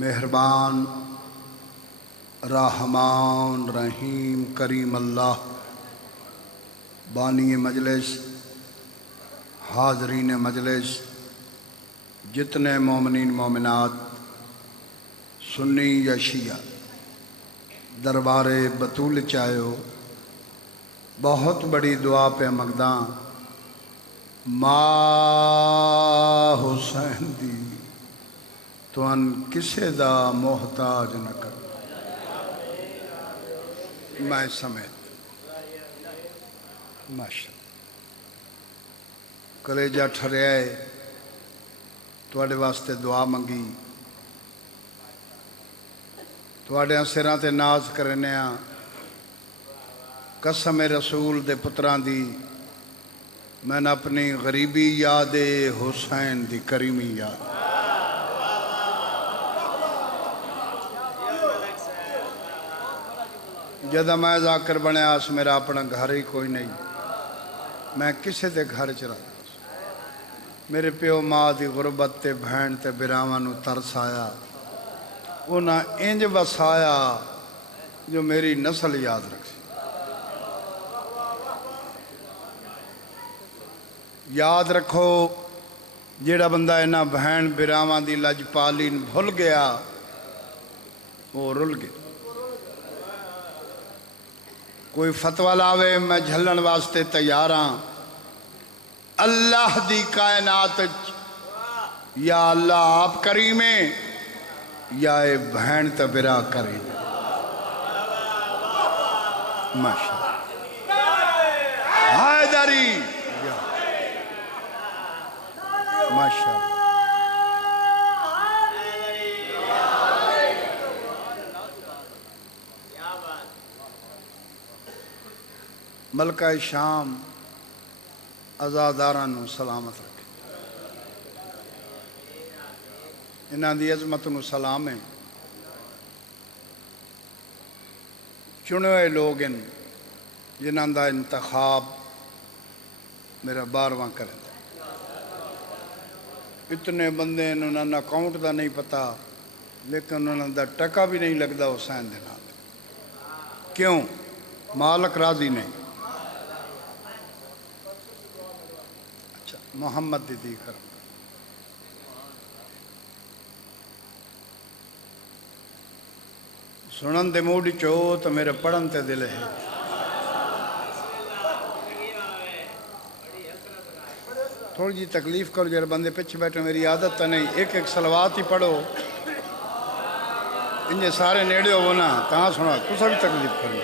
مہربان رحمان رحیم کریم اللہ بانی مجلس، حاضرین مجلس، جتنے مومنین مومنات سنی یا شیعہ دربار بطول چاہو، بہت بڑی دعا پہ مگداں ماں حسین دی تو ان کسے دا محتاج نہ کر میں سمیت ماشاء کلیجہ ٹھرے تواڈے واسطے دعا منگی، تواڈے سراں تے ناز کرنے ہاں، قسم رسول دے پتران دی میں نے اپنی غریبی یاد حسین دی کریمی یاد جدہ میں ذاکر بنے آس میرا اپنا گھر ہی کوئی نہیں، میں کسے دے گھر چلا میرے پیو ماں دی غربت تے بہن تے براوانو ترس آیا، انہاں انج وسایا جو میری نسل یاد رکھی۔ یاد رکھو جیڑا بندہ انہاں بہن براوان دی لج پالین بھول گیا وہ رل گیا۔ کوئی فتوہ لاوے میں جھلن واسطے تیاراں، اللہ دی کائنات یا اللہ آپ کریمیں یا اے بہن تبرا کریم ماشاءاللہ حیدری ماشاءاللہ ملکہ شام ازادارانو سلامت رکھے، انہاں دی عظمت نو سلام ہے۔ چنے ہوئے لوگ ان جنہاں دا انتخاب میرا 12واں کریں، اتنے بندے انہوں نے اکاؤنٹ دا نہیں پتا لیکن انہوں دا ٹکا بھی نہیں لگدا حسین دے نام۔ کیوں؟ مالک راضی نہیں۔ محمد دی کر سنن دے موڈ چو تو میرے پڑھن تے دل ہے۔ تھوڑی جی تکلیف کرو جر بندے پچھے بیٹھے، میری عادت تا نہیں، ایک ایک صلوات ہی پڑھو، انجھے سارے نیڑے ہو نا کہاں سنا تو سب تکلیف کرو۔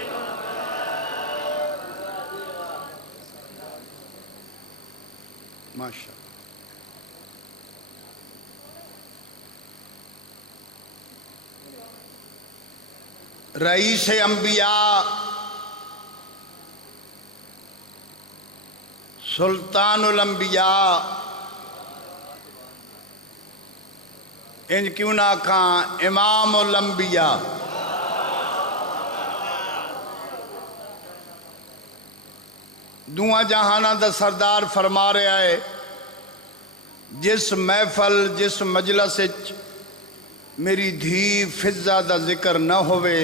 ماشاءاللہ رئیس انبیاء سلطان الانبیاء انج کیوں نہ کھاں امام الانبیاء، دعا جہانہ دا سردار فرما رہا ہے جس محفل جس مجلس میری دھی فضہ دا ذکر نہ ہوئے،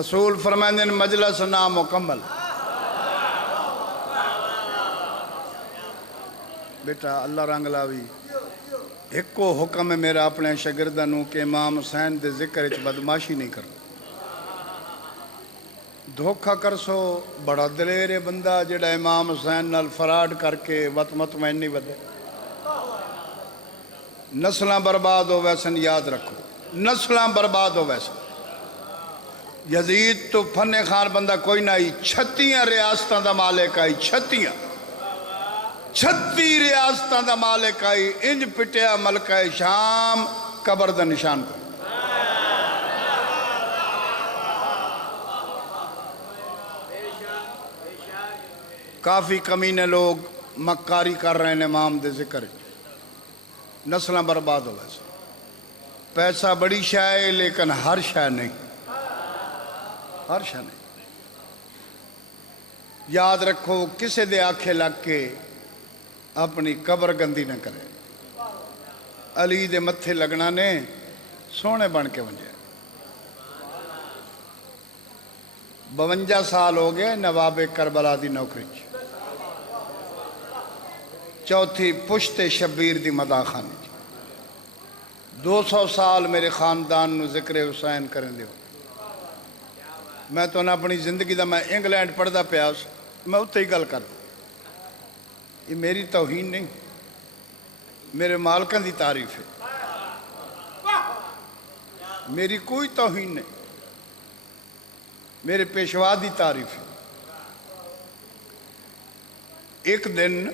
رسول فرمائیں مجلس نامکمل۔ بیٹا اللہ رنگ لاوی ایک کو حکم ہے میرا اپنے شاگردانوں کہ امام حسین دے ذکر اچ بدماشی نہیں کرنا، دھوکہ کر سو بڑا دلیر بندہ جڑا امام حسین نال فراڈ کر کے وط مطمئن نہیں بدے، نسلاں برباد ہو ویسن یاد رکھو، نسلاں برباد ہو ویسن۔ یزید تو فن خان بندہ کوئی نہ آئی، 36 ریاستاں دا مالک آئی، 36 ریاستاں دا مالک آئی، انج پٹیا ملکہ شام قبر دا نشان کو۔ کافی کمینے لوگ مکاری کر رہے ہیں امام دے ذکر، نسلیں برباد ہو ویسے۔ پیسہ بڑی شے ہے لیکن ہر شے نہیں، ہر شے نہیں۔ یاد رکھو کسے دے آنکھیں لگ کے اپنی قبر گندی نہ کرے، علی دے متھے لگنا نے سونے بن کے ونجے 52 سال ہو گئے نواب کربلا دی نوکری چوتھی پشت شبیر دی مداخانی 200 سال میرے خاندان نو ذکر حسین کریں دیو میں تو نہ اپنی زندگی دا میں انگلینڈ پڑھدا پیا میں اتنے ہی گل کر یہ میری توہین نہیں میرے مالکن دی تعریف ہے میری کوئی توہین نہیں میرے پیشوا دی تعریف ہے ایک دن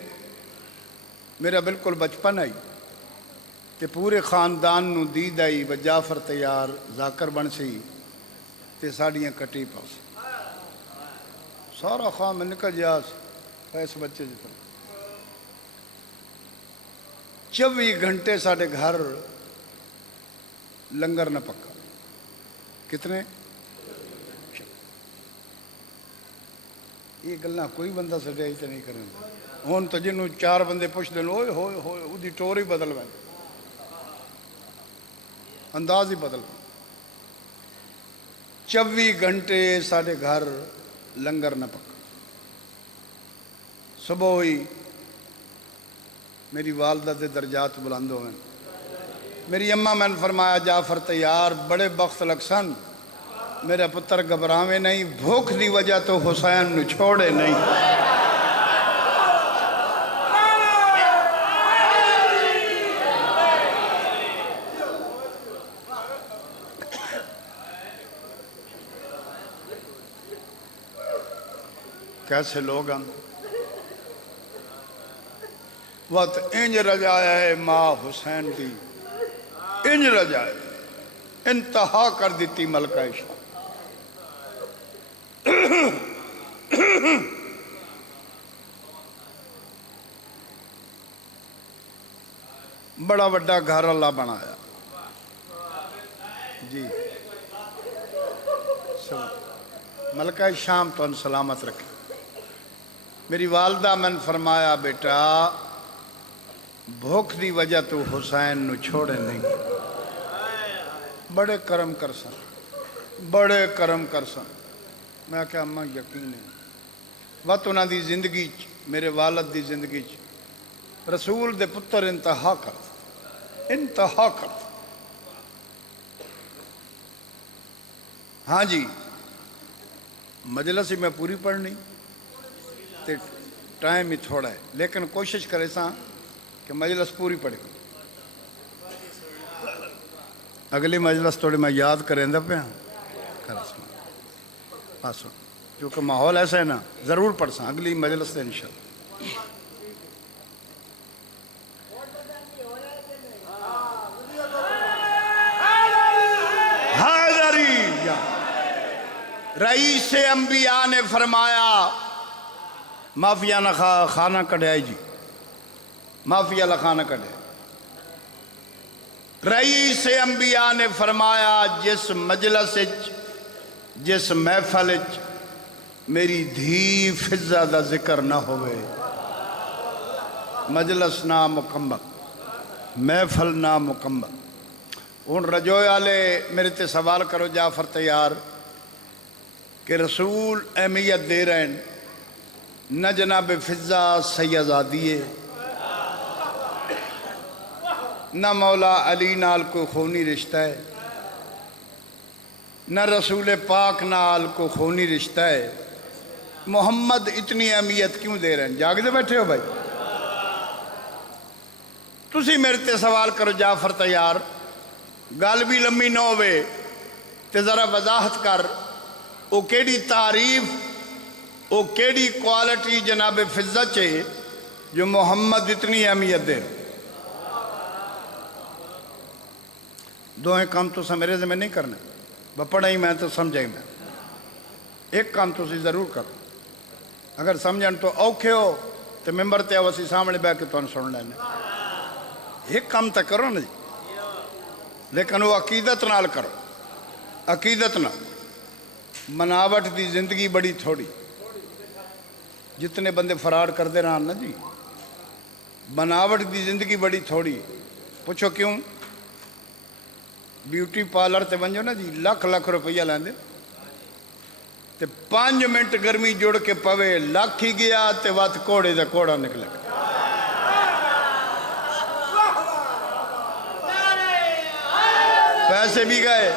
میرا بالکل بچپن آئی کہ پورے خاندان نو دید آئی و جعفر تیار ذاکر بن سی تے ساڑیاں کٹی پاس سارا خواہ میں نکل جاس ایس بچے جتنا 24 گھنٹے ساڑھے گھر لنگر نہ پکا کتنے یہ گلنا کوئی بندہ سڑے ہی تو نہیں کریں ہون تو جنہوں 4 بندے پوچھ دیں ہوئے ہوئے ہوئے وہ دی ٹور ہی بدل بین انداز ہی بدل بین 24 گھنٹے ساڑھے گھر لنگر نہ پکا صبح ہوئی میری والدہ دے درجات بلند ہوئے میری اماں میں نے فرمایا جعفر تیار بڑے بخت لکسن میرا پتر گھبراوے نہیں بھوک دی وجہ تو حسین نو چھوڑے نہیں کیسے لوگ ہم وقت انج رجایا ہے ماں حسین دی انج رجایا انتہا کر دیتی ملکہ شاہ بڑا بڑا گھر اللہ بنایا جی ملکہ شام تو ان سلامت رکھے میری والدہ میں نے فرمایا بیٹا بھوک دی وجہ تو حسین نو چھوڑے نہیں بڑے کرم کر سن بڑے کرم کر سن میں کہا اماں یقین نہیں وقت انہاں دی زندگی میرے والد دی زندگی رسول دے پتر انتہا انتہا کر ہاں جی مجلس ہی میں پوری پڑھنی تے ٹائم ہی تھوڑا ہے لیکن کوشش کرے ساں کہ مجلس پوری پڑھے اگلی مجلس تھوڑی میں یاد کریں دا پہ پاسو کیونکہ ماحول ایسا ہے نا ضرور پڑھ ساں اگلی مجلس سے انشاءاللہ رئیس انبیاء نے فرمایا مافیا نہ خانہ کڑے آئی جی مافیا نہ خانہ کڑے رئیس انبیاء نے فرمایا جس مجلس جس محفل میری دھی فضہ دا ذکر نہ ہوئے مجلس نہ مکمل محفل نہ مکمل ان رجوع والے میرے تے سوال کرو جعفر تیار کہ رسول اہمیت دے رہے ہیں نہ جناب فضہ سیدزادی نہ مولا علی نال کوئی خونی رشتہ ہے نہ رسول پاک نال کوئی خونی رشتہ ہے محمد اتنی اہمیت کیوں دے رہے ہیں جاگ دے بیٹھے ہو بھائی تسی میرے تے سوال کرو جعفر تیار گل بھی لمبی نہ ہوئے تے ذرا وضاحت کر او کیڑی تعریف او کیڑی کوالٹی جناب فضہ چاہیے جو محمد اتنی اہمیت دے دوہیں کام تو میرے سے میں نہیں کرنا پڑھا ہی میں تو سمجھا ہی میں ایک کام تو ضرور کرو اگر سمجھن تو اوکھے ہو تو ممبر تے آو اسی سامنے بیٹھ کے تو سن لینے ایک کام تو کرو نا جی لیکن وہ عقیدت نال کرو عقیدت نال مناوٹ دی زندگی بڑی تھوڑی جتنے بندے فراڈ کر دے رہا نا جی بناوٹ دی زندگی بڑی تھوڑی پوچھو کیوں؟ بیوٹی پارلر تے ونجو نا جی لکھ لکھ روپیہ لیندے تے 5 منٹ گرمی جڑ کے پوے لکھ ہی گیا تے وات کوڑے دا کوڑا نکلے گا۔ پیسے بھی گئے۔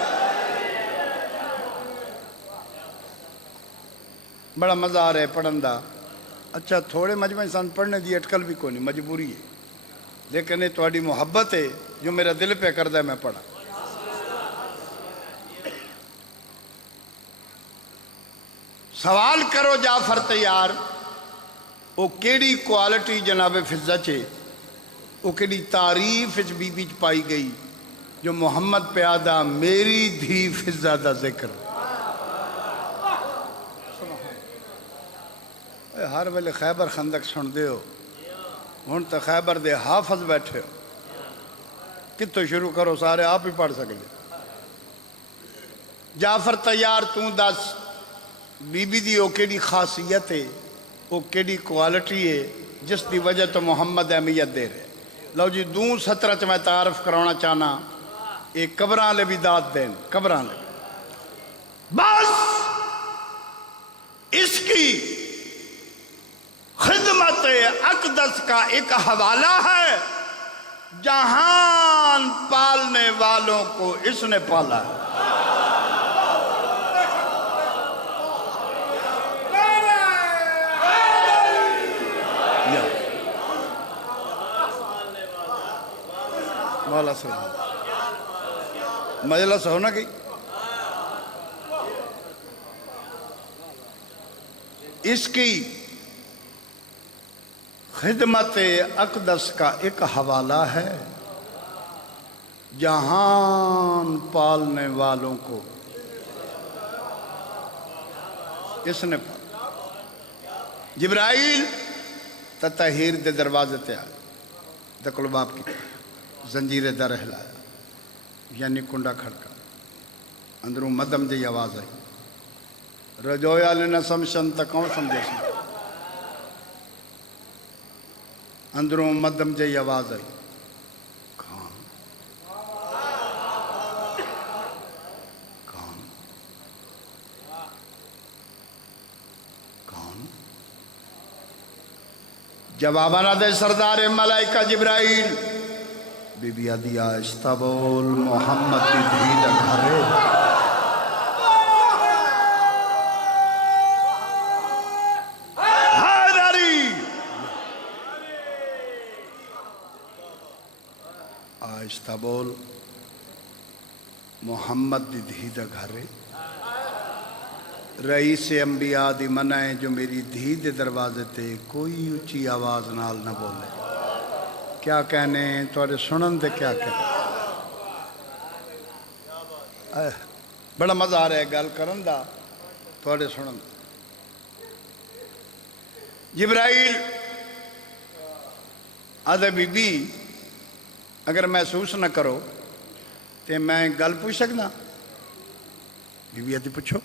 بڑا مزہ آ رہا ہے پڑھن دا۔ اچھا تھوڑے مجمع انسان پڑھنے دی اٹکل بھی کوئی نہیں، مجبوری ہے، لیکن یہ تھوڑی محبت ہے جو میرا دل پہ کردہ ہے میں پڑھا۔ سوال کرو جعفر تیار وہ کیڑی کوالٹی جناب فضہ چے، وہ کیڑی تعریف بی بی پائی گئی جو محمد پیادہ میری دھی فضہ دا ذکر۔ ہر ویلے خیبر خندق سن دے ہو، ہن تو خیبر دے حافظ بیٹھے ہو، کتوں شروع کرو سارے آپ ہی پڑھ سکتے۔ جعفر تیار توں دس بی بی دی او کیڑی خاصیت ہے، او کیڑی کوالٹی ہے جس دی وجہ تو محمد اہمیت دے رہے۔ لو جی دوں 17 چ میں تعارف کرانا چاہنا، ایک قبراں لے بھی داد دین، قبراں لے بس اس کی خدمت اقدس کا ایک حوالہ ہے، جہان پالنے والوں کو اس نے پالا ہے۔ مولا سلام مجلس ہونا کی اس کی خدمت اقدس کا ایک حوالہ ہے، جہان پالنے والوں کو اس نے پالا۔ جبرائیل تطہیر دے دروازے تے آئے، دکل باب کی زنجیر در ہلایا، یعنی کنڈا کھڑکا، اندروں مدم دی آواز آئی، رجویا لینا سمشن تا کون سمجھے سن، اندروں مدم جی آواز آئی، کون کون کون؟ جوابانا دے سردار ملائکہ جبرائیل، بی بی آدھی آہستہ بول، محمد دی دھی دا گھر ہے۔ آہستہ بول، محمد دی دھی دا گھر ہے۔ رئیس انبیاء دی منع ہے جو میری دھی دے دروازے تے کوئی اچھی آواز نال نہ بولے۔ کیا کہنے توڑے سنن دے کیا کہنے؟ بڑا مزہ آ رہا ہے گل کرن دا توڑے سنن دے۔ جبرائیل آدھے بی بی اگر محسوس نہ کرو تو میں گل پوچھ سکنا؟ بی بی آدھی پوچھو۔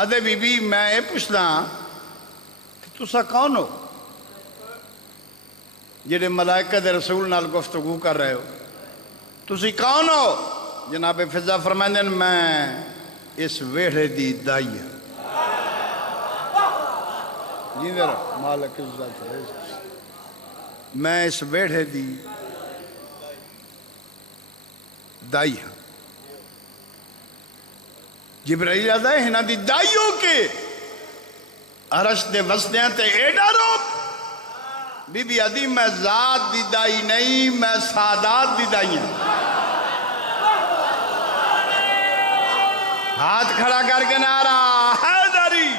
آدھے بی بی میں یہ پوچھنا کہ تسا کون ہو جڑے ملائکہ دے رسول نال گفتگو کر رہے ہو؟ تسی کون ہو؟ جناب فضہ فرمائیں میں اس ویڑے دی دائی ہوں۔ جی میرا مالک عزت رزق، میں اس ویڑے دی دائی ہوں۔ جبرائیل آدھا ہے ہنا دی دائیوں کے عرش دے وسدیاں تے ایڈا روپ۔ بی بی آدھی میں ذات دی دائی نہیں، میں سادات دی دائی ہوں۔ ہاتھ کھڑا کر کے نعرہ حیدری۔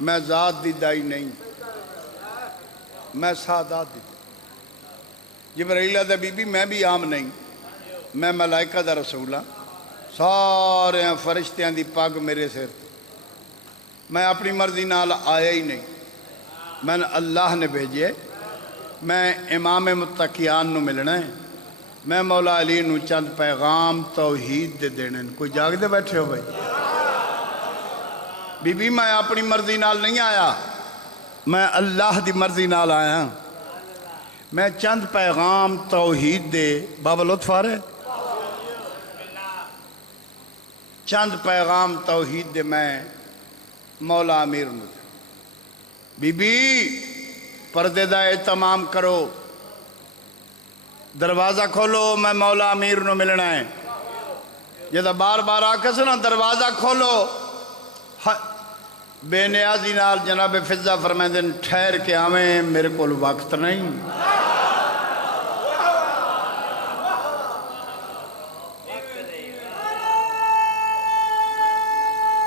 میں ذات دی دائی نہیں، میں سادات دی دائی۔ جبرائیل آدھا بی بی میں بھی عام نہیں، میں ملائکہ دا رسول ہاں، سارے فرشتیاں دی پاگ میرے سر، میں اپنی مرضی نال آیا ہی نہیں، میں اللہ نے بھیجے، میں امام متقیان نو ملنا ہے، میں مولا علی نو چند پیغام توحید دے دینے۔ کوئی جاگ دے بیٹھے ہو بھائی؟ بی بی میں اپنی مرضی نال نہیں آیا، میں اللہ دی مرضی نال آیا ہاں۔ میں چند پیغام توحید دے بابا لطف آ رہے چند پیغام توحید دے میں مولا امیر نو بی بی پردے دا اہتمام کرو، دروازہ کھولو، میں مولا امیر نو ملنا ہے۔ جدہ بار بار آکے سنا دروازہ کھولو، بے نیازی نال جناب فضہ فرمائیں دن ٹھہر کے آویں، میرے کول وقت نہیں۔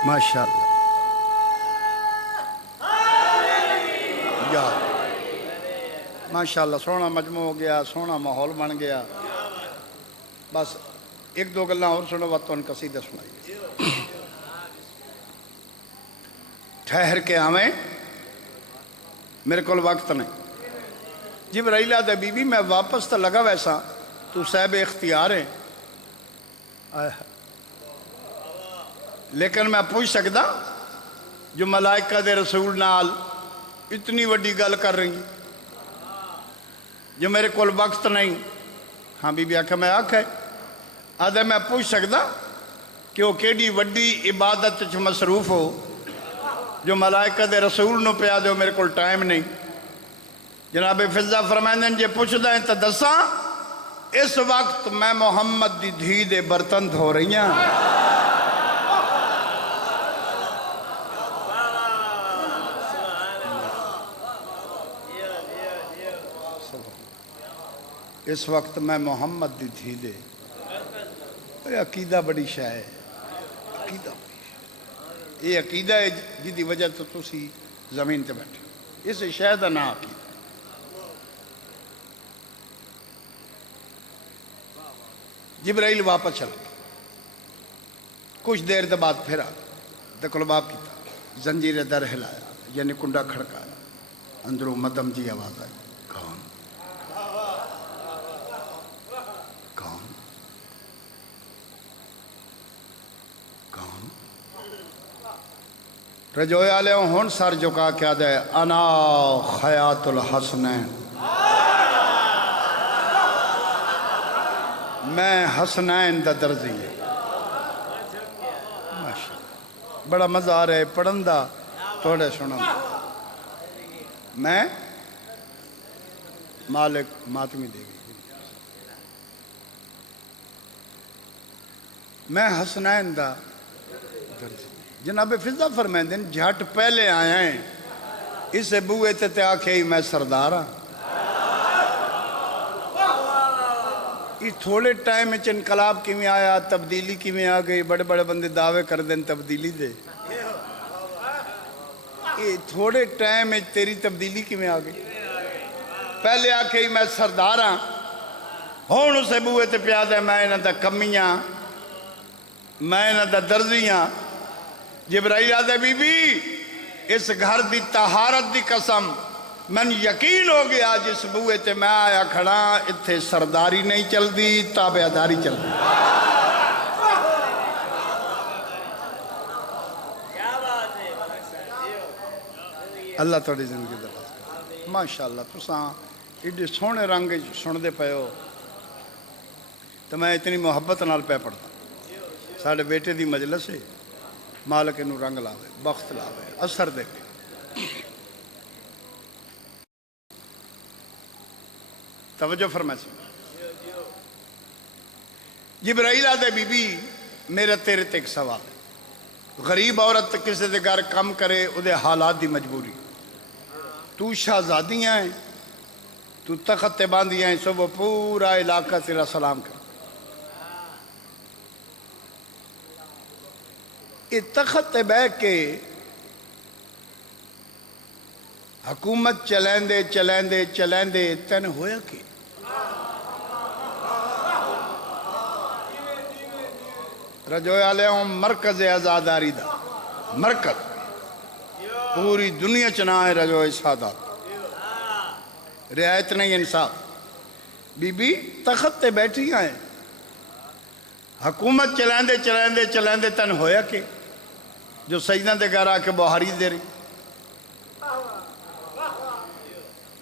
ماشاءاللہ ماشاءاللہ، سونا مجموع ہو گیا، سونا ماحول بن گیا۔ بس ایک دو گلہ اور سنو وقت ان قصیدہ سنائی۔ ٹھہر کے آویں، میرے کول وقت نہیں۔ جبرائیل دے بی بی میں واپس تا لگا ویسا، تو صاحب اختیار ہے، لیکن میں پوچھ سکتا جو ملائکہ دے رسول نال اتنی وڈی گل کر رہی ہیں جو میرے کول وقت نہیں۔ ہاں بی بی آکھا میں آکھا ہے آدھے میں پوچھ سکتا کہ وہ کیڑی وڈی عبادت چھ مصروف ہو جو ملائکہ دے رسول نو پیا دے میرے کول ٹائم نہیں۔ جناب فضہ فرمائیں دیں جے پوچھ دیں تو دساں اس وقت میں محمد دی دھی دے برتن دھو رہی ہیں۔ اس وقت میں محمد دی دھی دے، عقیدہ بڑی شے ہے، عقیدہ یہ عقیدہ ہے جدی وجہ تو تسی زمین تے بیٹھے، اس شے دا نام عقیدہ۔ جبرائیل واپس چل کچھ دیر دے بعد پھر آ دکل باب کیتا، زنجیر در ہلایا یعنی کنڈا کھڑکایا، اندروں مدم جی آواز آئی، کون کون کون؟ رجوئے آلے ہون سر جھکا کیا دے، انا خیات الحسنین، میں حسنین دا درزی ہے۔ بڑا مزہ آ رہا ہے پڑھندہ تھوڑے سنوں، میں مالک ماتمی دے گی، میں حسنین دا درزی۔ جناب فضہ فرمائیں دن جھٹ پہلے آیا ہیں اسے بوئے تے آکھے ہی میں سردار ہاں۔ یہ تھوڑے ٹائم میں انقلاب کیویں آیا، تبدیلی کیویں آ گئی، بڑے بڑے بندے دعوے کر دیں تبدیلی دے، یہ تھوڑے ٹائم میں تیری تبدیلی کیویں آ گئی؟ پہلے آکھے ہی میں سردار ہاں، ہون اسے بوئے تے پیاد ہے میں نہ دا کمیاں، میں نہ دا درزیاں۔ جبرائیل آدھے بی بی اس گھر دی طہارت دی قسم من یقین ہو گیا جس بوئے تے میں آیا کھڑا اتھے سرداری نہیں چل دی تابعداری چل دی۔ اللہ توڑی زندگی دراز کرے ماشاءاللہ۔ تساں ایڈے سونے رنگ سن دے پے ہو تو میں اتنی محبت نال پہ پڑھتا ساڑھے بیٹے دی مجلس ہے، مالک انہوں رنگ لاوے، بخت لاوے، اثر دے کے توجہ فرمائے سن۔ جبرائیل آدھے بی بی میرا تیرے تے ایک سوال ہے، غریب عورت کسی دے گھر کم کرے ادھے حالات دی مجبوری، تو شہزادیاں ہیں، تو تخت تے باندیاں ہیں، سو وہ پورا علاقہ تیرا سلام کر۔ یہ تخت تے بے کے حکومت چلیندے چلیندے چلیندے تین ہویا کی رجوع علیہم مرکز ازاداری دا مرکز پوری دنیا چنا ہے رجوع سادات رعایت نہیں انصاف۔ بی بی تخت تے بیٹھی ہیں حکومت چلیندے چلیندے چلیندے تن ہویا کہ جو سجدہ دے گھر آ کے بہاری دے رہی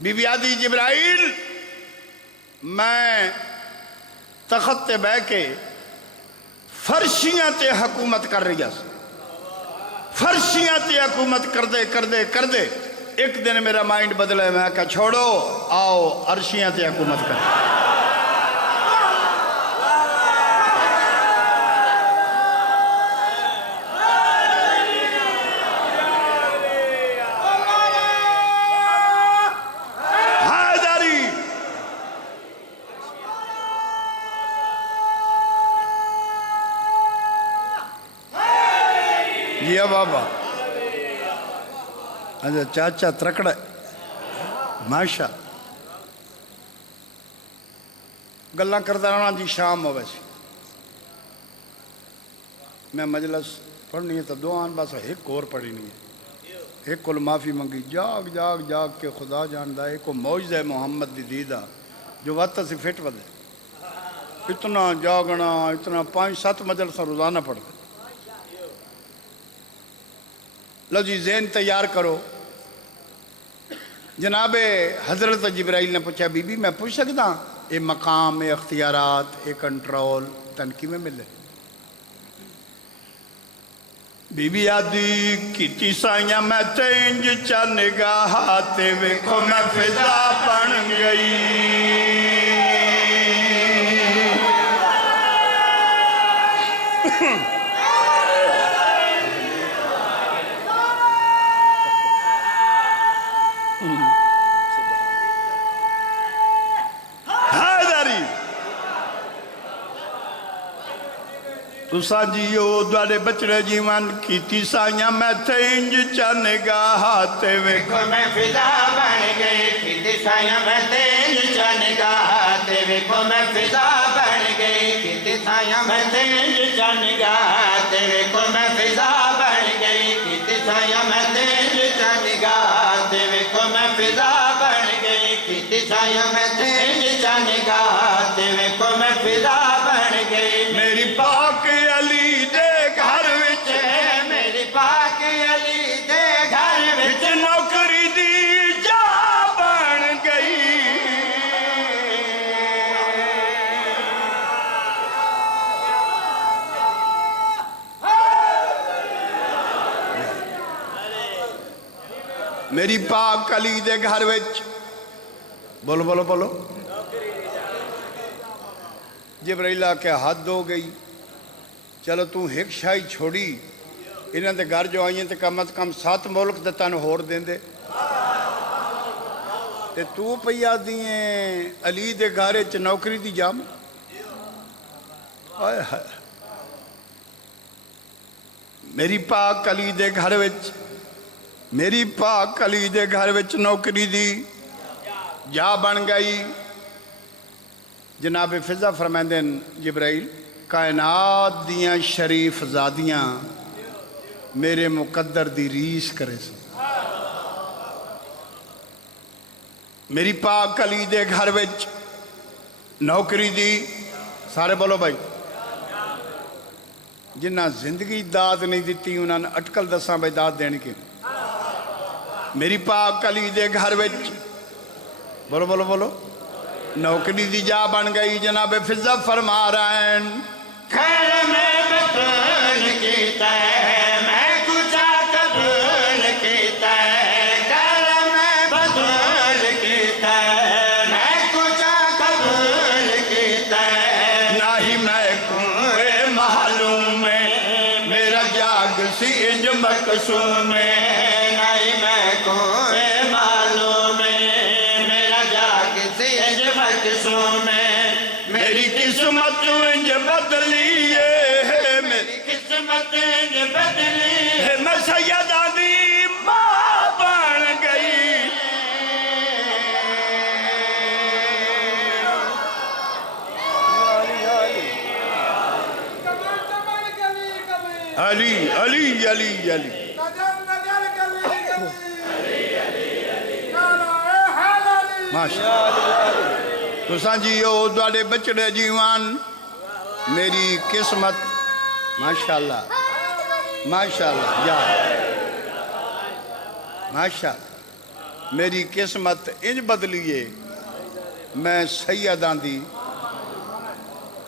بی بی آدھی جبرائیل میں تخت تے بہ کے فرشیاں تے حکومت کر رہی ہے، فرشیاں تے حکومت کر دے ایک دن میرا مائنڈ بدلے، میں کہا چھوڑو آؤ عرشیاں تے حکومت کر۔ جی بابا اچھا چاچا ترکڑا ماشا گلاں کردہ رہنا جی شام ہو ویسے میں مجلس پڑھنی ہے تو دعان بس ایک اور پڑھی نہیں ہے، ایک کل معافی منگی جاگ جاگ جاگ کے خدا جاندہ ایک کو موجزہ محمد دی دیدہ جو وقت سے فٹ ودے اتنا جاگنا اتنا 5-7 مجلسہ روزانہ پڑھتے۔ لو جی ذہن تیار کرو، جناب حضرت جبرائیل نے پوچھا بی بی میں پوچھ سکتا اے مقام اے اختیارات اے کنٹرول تنکی میں ملے؟ بی بی آدھی کیتی سائیاں میں تینج چا نگاہاتے ویکھو میں فضا بن گئی۔ تُسا جیو دوارے بچڑے جیوان کیتی سائیاں میں تینج چا نگاہاتے ویکھو میں فضا بن گئی، کیتی سائیاں میں تینج چا نگاہاتے ویکھو میں فضا بن گئی، کیتی سائیاں میں تینج چا نگاہاتے ویکھو میں فضا بن گئی، کیتی سائیاں میں تینج چا نگاہاتے ویکھو میں فضا بن گئی، کیتی سائیاں میں تینج چا نگاہاتے ویکھو میں فضا بن گئی۔ میری پاک علی دے گھر وچ میری پاک علی دے گھر وچ نوکری دی جا بن گئی۔ میری پاک علی دے گھر وچ بولو بولو بولو جبرائیل کے حد ہو گئی، چلو تو ایک شاہی چھوڑی انہاں دے گھر جو آئیں تے کم از کم 7 ملک دے تن ہور دیں دے تے تو پیا دیئیں علی دے گھرے چ نوکری دی جام آئے ہائے۔ میری پاک علی دے گھر وچ میری پاک علی دے گھر وچ نوکری دی جا بن گئی۔ جناب فضا فرمائندے جبرائیل کائنات دیاں شریف زادیاں میرے مقدر دی ریس کرے سے، میری پاک علی دے گھر وچ نوکری دی سارے بولو بھائی جنہ زندگی داد نہیں دیتی انہاں نے اٹکل دساں بھائی داد دینے کی۔ میری پاک علی دے گھر وچ بولو بولو بولو نوکری دی جا بن گئی۔ جناب فضا فرما رہے ہیں خیر میں بطول کیتا ہے میں کچھا قبول کیتا ہے، خیر میں بطول کیتا ہے میں کچھا قبول کیتا ہے، نہ ہی میں کوئے معلوم ہے میرا جاگ سی انج مقصوم ہے، نہ ہی میں کوئی معلوم ہے میرا جاگ سینج مقصوم ہے، میری قسمت انج بدلی ہے، میری قسمت انج بدلی ہے، میں سیدہ دی ماں بن گئی۔ علی علی علی علی تساں جیو دوڑے بچڑے جیوان میری قسمت ماشاءاللہ ماشاءاللہ یا ماشاءاللہ میری قسمت انج بدلیے میں سیداں دی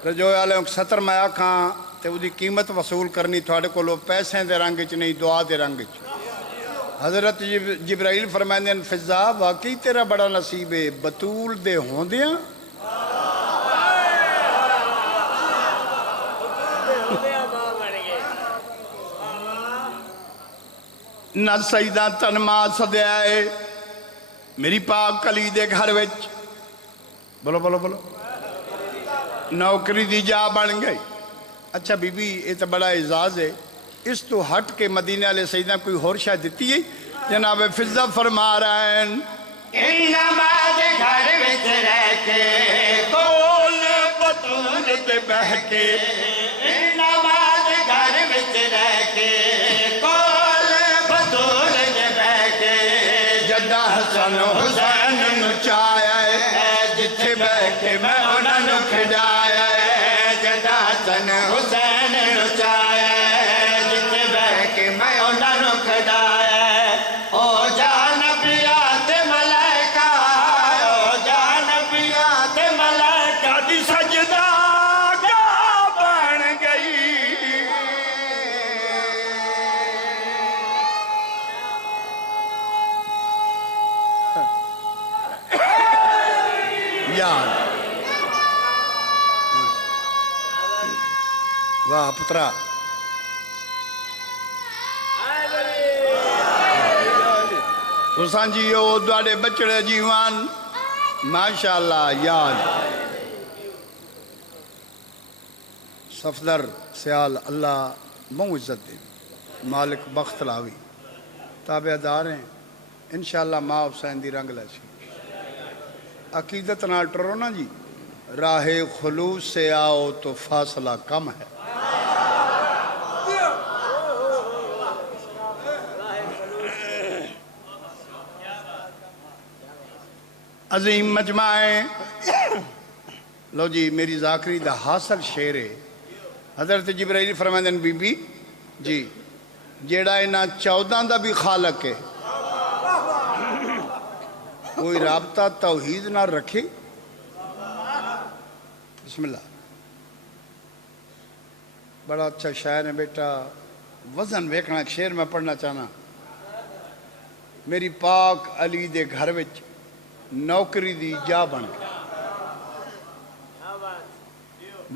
رجوع والوں 70 میں آکھاں تے وہ دی قیمت وصول کرنی تھوڑے کو لو پیسیں دے رنگ چ نہیں دعا دے رنگ چ حضرت جبرائیل فرمائندے ہیں فضا واقعی تیرا بڑا نصیب ہے بطول دے ہوندیاں نہ سیدہ تنما سدیا ہے میری پاک علی دے گھر وچ بولو بولو بولو نوکری دی جا بن گئی اچھا بی بی یہ تو بڑا اعزاز ہے اس تو ہٹ کے مدینہ علیہ سیدہ کوئی اور شاہ دیتی ہے جناب فضا فرما رہا ہے نماز گھر وچ رہ کے کول بطول تے بہ کے نماز گھر وچ رہ کے کول بطول تے بہ کے جدہ حسن حسین نچایا ہے جتھے بہ کے میں انہاں نو کھڈایا ہے جدہ حسن حسین نچایا ہے جتھے بہ کے میں انہاں نو کھڈایا ہے او جان پیا تے ملائکہ او جان پیا تے ملائکہ دی سجدہ گاہ بن گئی یاد واہ پترا حسان جی او دوڑے بچڑے جیوان ماشاءاللہ یاد صفدر سیال اللہ بہت عزت دے مالک بخت لاوی تابع دار ہیں انشاءاللہ ماں حسین دی رنگ لسی عقیدت نہ ٹرو نا جی راہ خلوص سے آؤ تو فاصلہ کم ہے عظیم مجمعیں لو جی میری ذاکری دا حاصل شعر ہے حضرت جبرائیل فرمائندے بی بی جی جیڑا اینا 14 دا بھی خالق ہے کوئی رابطہ توحید نہ رکھے بسم اللہ بڑا اچھا شاعر ہے بیٹا وزن ویکھنا ایک شعر میں پڑھنا چاہنا میری پاک علی دے گھر وچ نوکری دی جا بن گئی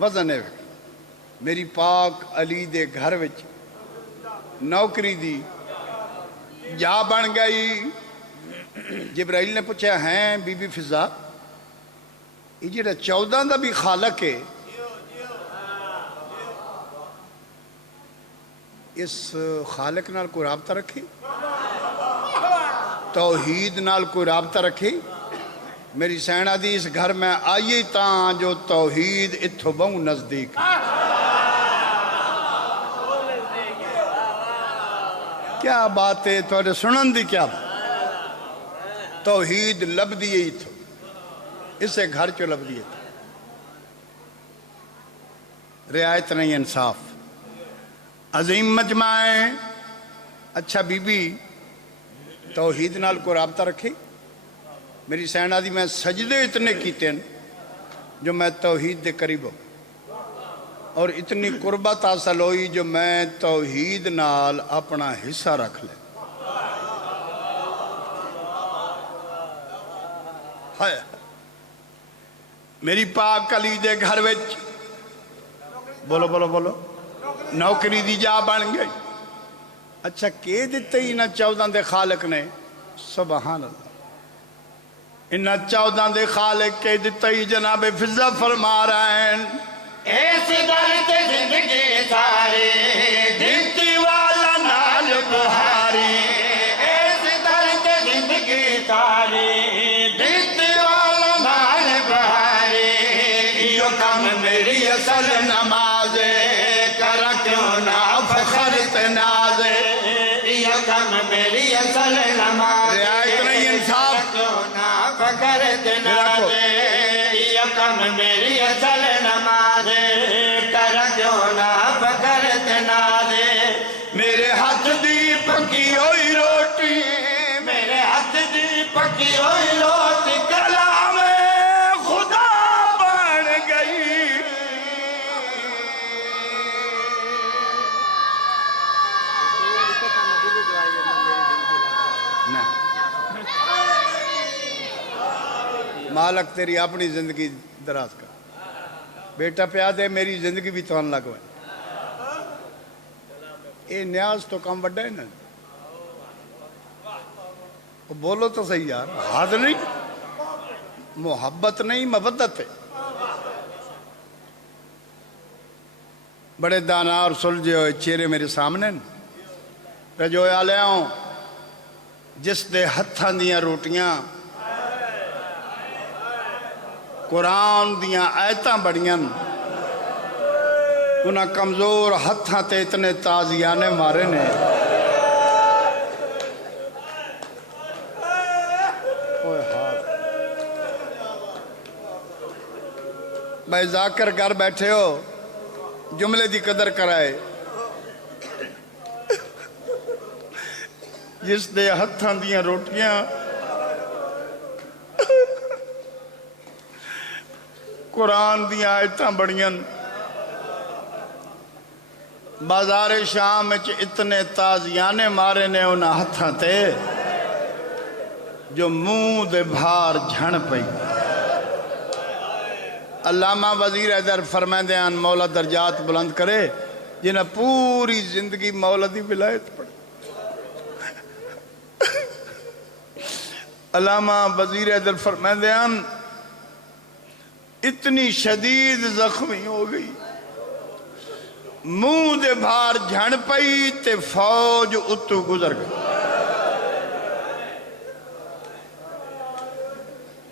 وزن ہے میری پاک علی دے گھر وچ نوکری دی جا بن گئی جبرائیل نے پوچھا ہیں بی بی فضا یہ جڑا 14 دا بھی خالق ہے اس خالق نال کوئی رابطہ رکھے توحید نال کوئی رابطہ رکھے میری سینہ دی اس گھر میں آئیے تاں جو توحید اتھو بہوں نزدیک کیا بات ہے تو سنن دی کیا بات توحید لب دیئے ہی تھو اسے گھر چو لب دیئے تھو رعایت نہیں انصاف عظیم مجمعیں اچھا بی بی توحید نال کو رابطہ رکھے میری سینہ دی میں سجدے اتنے کیتے ہیں جو میں توحید دے قریب ہوں اور اتنی قربت حاصل ہوئی جو میں توحید نال اپنا حصہ رکھ لیں میری پاک علی دے گھر وچ بولو بولو بولو نوکری دی جا بن گئی اچھا کہ دیتے ہی نہ 14 دے خالق نے سبحان اللہ انہ 14 دے خالق کے دیتے ہی جناب فضا فرما رہے ہیں ایس درد زندگی ساری دیتی والا نال بہاری ایس درد زندگی ساری دیتی والا نال بہاری یہ کم میری اصل نماز کرا کیوں نہ فخر تناز یہ کم میری اصل نماز رعایت نہیں انصاف کیوں نہ فخر تناز یہ کم میری اصل نماز کر کیوں نہ فخر تناز میرے ہاتھ دی پکی ہوئی روٹی میرے ہاتھ دی کی ہوئی لوٹ کلام خدا بن گئی نہ مالک تیری اپنی زندگی دراز کر بیٹا پیا دے میری زندگی بھی تو لگوائے یہ نیاز تو کم بڑا ہے نا بولو تو صحیح یار حد نہیں محبت نہیں مودت ہے بڑے دانا اور سلجھے ہوئے چہرے میرے سامنے رجویا لے آؤں جس دے ہتھاں دیاں روٹیاں قرآن دیاں آیتاں بڑیاں انہاں کمزور ہتھاں تے اتنے تازیانے مارے نے بھائی ذاکر گھر بیٹھے ہو جملے دی قدر کرائے جس دے ہتھاں دیاں روٹیاں قرآن دیاں آیتاں بڑیاں بازار شام وچ اتنے تازیانے مارے نے انہاں ہتھاں تے جو منہ دے بھار جھن پئی علامہ وزیر حیدر فرمائندے ہیں مولا درجات بلند کرے جنہیں پوری زندگی مولا دی ولایت پڑھی علامہ وزیر حیدر فرمائندے ہیں اتنی شدید زخمی ہو گئی منہ دے بھار جھن پئی تے فوج اتو گزر گئی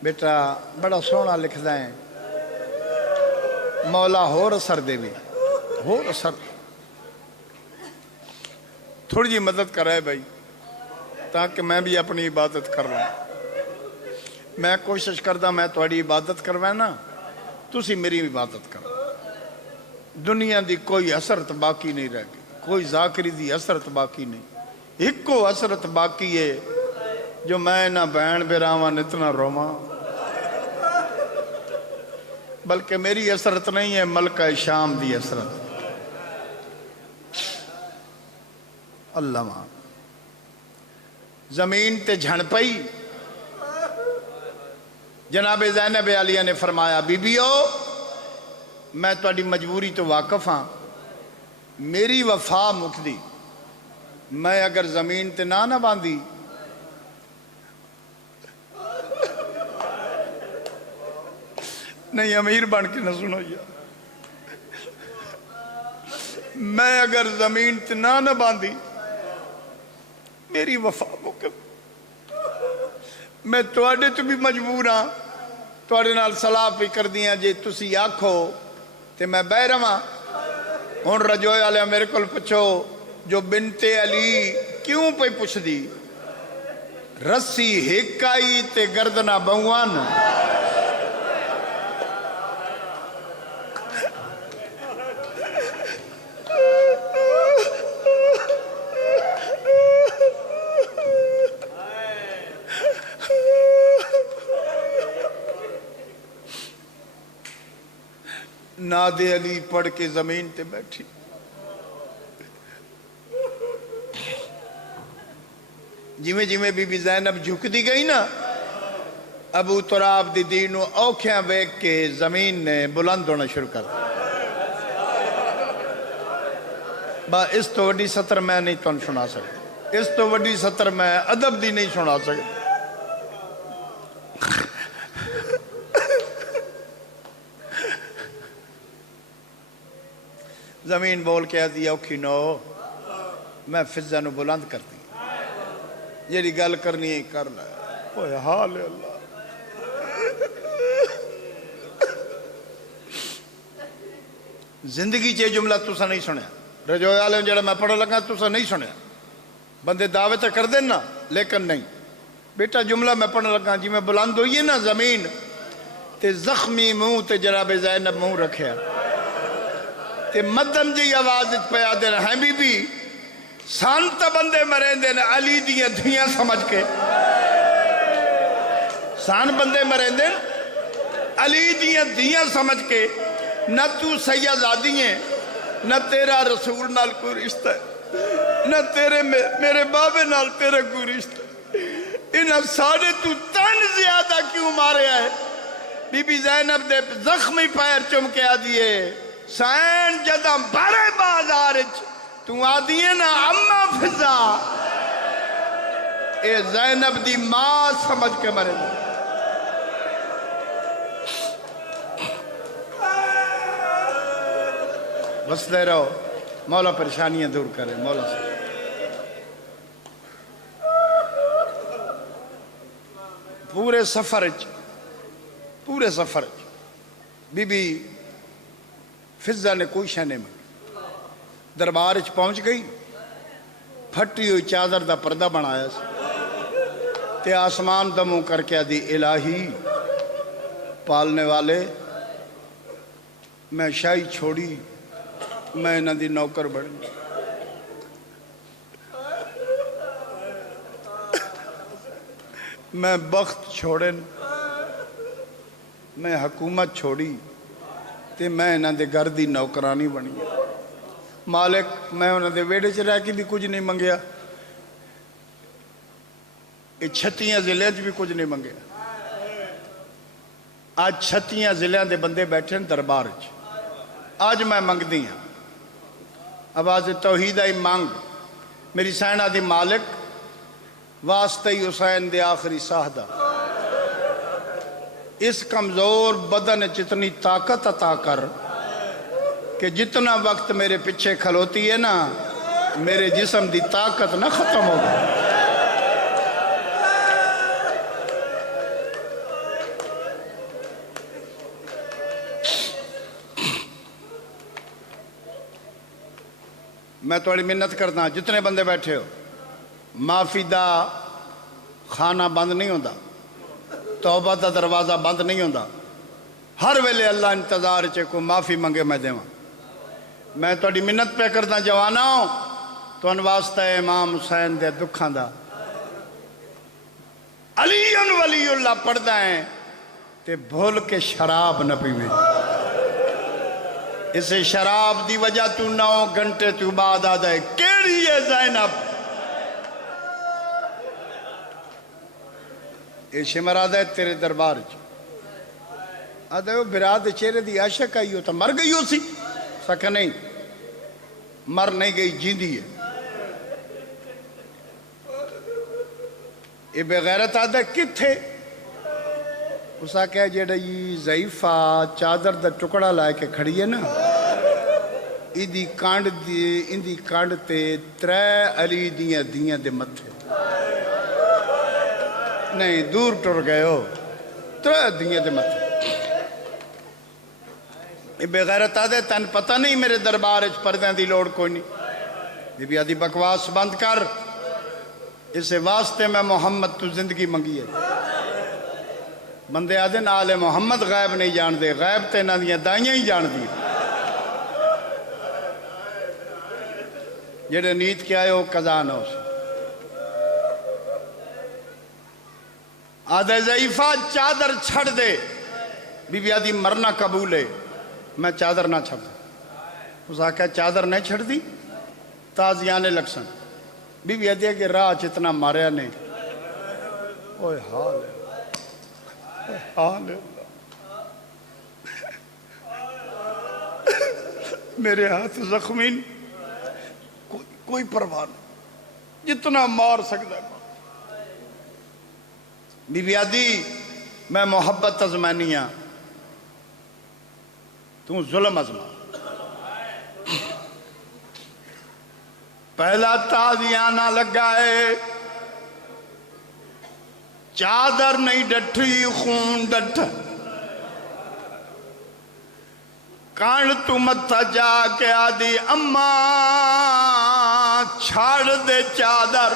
بیٹا بڑا سونا لکھدا ہے مولا ہور اثر دے بھی ہور اثر تھوڑی جی مدد کرائے بھائی تاکہ میں بھی اپنی عبادت کر رہا ہوں میں کوشش کردا میں تھوڑی عبادت کروائے نا تسی میری عبادت کرو دنیا دی کوئی اثرت باقی نہیں رہ گئی کوئی ذاکری دی اثرت باقی نہیں ایک کو اثرت باقی ہے جو میں نہ بہن بیراوان اتنا روما بلکہ میری اثرت نہیں ہے ملکہ شام دی اثرت اللہ ماں زمین تے جھن پئی جناب زینب عالیہ نے فرمایا بی بیو میں تہاڈی مجبوری تو واقف ہاں میری وفا مکدی میں اگر زمین تے نہ باندھی نہیں امیر بن کے نہ سنو یا میں اگر زمین تے نہ باندھی میری وفا مکد میں تواڈے تو بھی مجبور ہاں تواڈے نال صلاح پہ کر دیاں جے تسی آکھو تے میں بہ رواں ہن رجوئے والے میرے کول پچھو جو بنت علی کیوں پہ پوچھ دی رسی ہک آئی تے گردنا بہوان ناد علی پڑھ کے زمین تے بیٹھی جویں جویں بی بی زینب جھک دی گئی نا ابو تراب دی دینو اوکھیاں ویک کے زمین نے بلند ہونا شروع کر با اس تو وڈی سطر میں نہیں تن سنا سکتا اس تو وڈی سطر میں ادب دی نہیں سنا سکتا زمین بول کے آدھی اوکھی نو میں فضا نو بلند کر دی جیڑی گل کرنی ہے کر لے اوہ حال اللہ زندگی چے جملہ تسا نہیں سنیا رجوع عالم جڑا میں پڑھا لگا تسا نہیں سنیا بندے دعوے تے کر دینا لیکن نہیں بیٹا جملہ میں پڑھا لگا جی میں بلند ہوئی ہے نا زمین تے زخمی منہ تے جناب زینب منہ رکھیا تے مدن جی آواز پہ آدھے ہیں بی بی سانتا بندے مرین دے علی دیاں دھیاں سمجھ کے سان بندے مرندے علی دیاں دیاں سمجھ کے نہ تو سیدزادی ہیں نہ تیرا رسول نال کوئی رشتہ ہے نہ تیرے میرے بابے نال تیرا کوئی رشتہ ہے انہاں سارے تو تن زیادہ کیوں مارے آئے بی بی زینب دے زخمی پیر چم کے آدھیے سین جدہ بڑے بازارچ تو آدھیے نا اممہ فضا اے زینب دی ماں سمجھ کے مرے دے بس دے رہو مولا پریشانیاں دور کرے مولا سے پورے سفر بی بی فضہ نے کوئی شے نہیں منگی دربار پہنچ گئی پھٹی ہوئی چادر دا پردہ بنایا تے آسمان دا منہ کر کے دی الہی پالنے والے میں شاہی چھوڑی میں انہاں دی نوکر بڑھیں میں بخت چھوڑن میں حکومت چھوڑی تے میں انہاں دے گھر دی نوکرانی بنی مالک میں انہاں دے ویڑے چ رہ کے بھی کچھ نہیں منگیا یہ 36 ضلع بھی کچھ نہیں منگیا آج 36 ضلع دے بندے بیٹھے ہیں دربار آج میں منگ دی ہوں آواز توحید آئی مانگ میری سینہ دی مالک واسطہ حسین دے آخری ساہدہ اس کمزور بدن جتنی طاقت عطا کر کہ جتنا وقت میرے پیچھے کھلوتی ہے نا میرے جسم دی طاقت نہ ختم ہو گئی میں تھوڑی منت کرتا جتنے بندے بیٹھے ہو معافی دا خانہ بند نہیں ہوتا توبہ دا دروازہ بند نہیں ہوتا ہر ویلے اللہ انتظار چے کو معافی منگے میں دیواں میں تھوڑی منت پہ کرتا جوانا ہوں تو ان واسطہ امام حسین دے دکھاں دا علی ولی اللہ پڑھدا ہے تے بھول کے شراب نہ پیویں اسے شراب دی وجہ تو 9 گھنٹے تو بعد آ جائے کیڑی ہے زینب اے شمر آدھا ہے تیرے دربار آدھا ہے براد چہرے دی عاشق آئی ہو تو مر گئی ہو سی سکھا نہیں مر نہیں گئی جیندی ہے اے بغیرت آدھا ہے کتھے اسا کہا جیڑا یہ ضعیفہ چادر دا ٹکڑا لائے کے کھڑی ہے نا ایدی کانڈ تے 3 علی دیاں دے متھے نہیں دور ٹر گئے ہو 3 دیاں دے متھے یہ بغیرت آدھے تن پتہ نہیں میرے دربار اچھ پردیں دی لوڑ کوئی نہیں بی بی آدھی بکواس بند کر اسے واسطے میں محمد تو زندگی منگی ہے بندے آدھے آل محمد غیب نہیں جان دے غیب تے نہ دیاں دائیاں ہی جان دی جیڑے نیت کیا ہے وہ قضا نہ ہو سے آدھے ضعیفہ چادر چھڑ دے بی بی آدھی مرنا قبول ہے میں چادر نہ چھڑ دوں اس آقا چادر نہیں چھڑ دی تازیانے لکسن بی بی آدھی ہے کہ راہ چتنا ماریا نہیں اوہ حال ہے حال ہے میرے ہاتھ زخمین کوئی پرواہ نہیں جتنا مار سکتا ہے بی بی آدھی میں محبت ازمانی ہاں تو ظلم ازمان پہلا تازیانہ لگا ہے چادر نہیں ڈٹھی خون ڈٹ کان تو متھا جا کے آدھی اماں چھاڑ دے چادر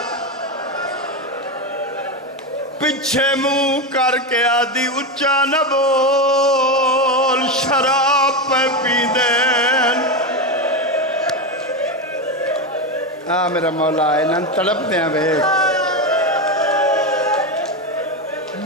پچھے منہ کر کے آدھی اچھا نہ بول شراب پہ پی دین میرا مولا ہے نن تڑپ دیں بے